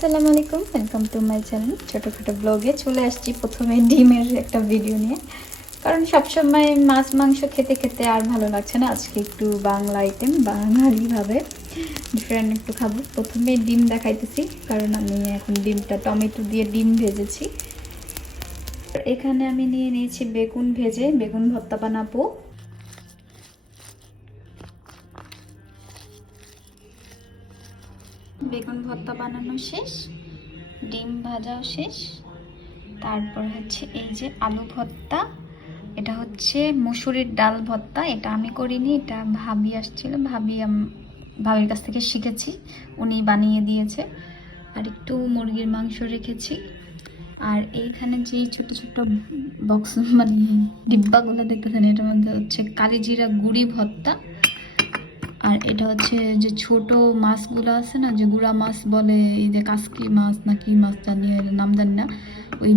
আসসালামু আলাইকুম, welcome to my channel. ছোটোখাটো ব্লগে চলে আসছি প্রথমে ডিমের একটা ভিডিও নিয়ে, কারণ সবসময় মাছ মাংস খেতে খেতে আর ভালো লাগছে না। আজকে একটু বাংলা আইটেম, বাঙালিভাবে ডিফারেন্ট একটু খাবো। প্রথমে ডিম দেখাইতেছি, কারণ আমি এখন ডিমটা টমেটো দিয়ে ডিম ভেজেছি। এখানে আমি নিয়ে নিয়েছি বেগুন ভেজে, বেগুন ভর্তা বানাবো। বেগুন ভর্তা বানানো শেষ, ডিম ভাজাও শেষ। তারপর হচ্ছে এই যে আলু ভর্তা, এটা হচ্ছে মসুরির ডাল ভর্তা। এটা আমি করিনি, এটা ভাবি আসছিল, ভাবির কাছ থেকে শিখেছি, উনি বানিয়ে দিয়েছে। আর একটু মুরগির মাংস রেখেছি। আর এইখানে যে ছোট ছোট বক্স মানে ডিব্বাগুলো দেখতেছেন, এটার মধ্যে হচ্ছে কালিজিরা গুঁড়ি ভর্তা। আর এটা হচ্ছে যে ছোট মাছগুলো আছে না, যে গুড়া মাছ বলে, এই যে কাসকি মাছ না কি মাছ জানি, নাম জানি না, ওই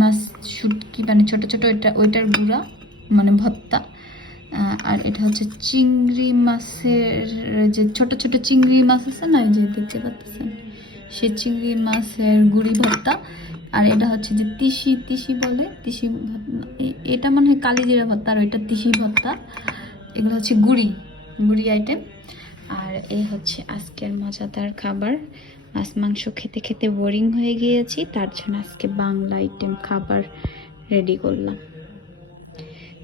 মাছ শুটকি মানে ছোট ছোট, ওইটার গুঁড়া মানে ভর্তা। আর এটা হচ্ছে চিংড়ি মাছের, যে ছোট ছোট চিংড়ি মাছ আছে না, এই যে দেখতে পাচ্ছেন, সেই চিংড়ি মাছের গুঁড়ি ভর্তা। আর এটা হচ্ছে যে তিসি বলে, তিসি এটা মনে হয় কালিজিরা ভর্তা, আর ওইটা তিসি ভর্তা। এগুলো হচ্ছে গুড়ি আইটেম। আর এই হচ্ছে আজকের মজাদার খাবার। মাছ মাংস খেতে খেতে বোরিং হয়ে গিয়েছি, তার জন্য আজকে বাংলা আইটেম খাবার রেডি করলাম।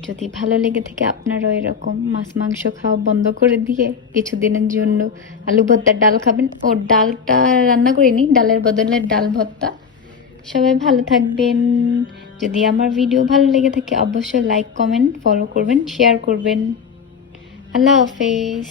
যদি ভালো লেগে থাকে আপনারাও এরকম মাছ মাংস খাওয়া বন্ধ করে দিয়ে কিছুদিনের জন্য আলু ভর্তার ডাল খাবেন। ও ডালটা রান্না করিনি, ডালের বদলে ডাল ভর্তা। সবাই ভালো থাকবেন। যদি আমার ভিডিও ভালো লেগে থাকে অবশ্যই লাইক, কমেন্ট, ফলো করবেন, শেয়ার করবেন। আল্লাহ হাফেজ।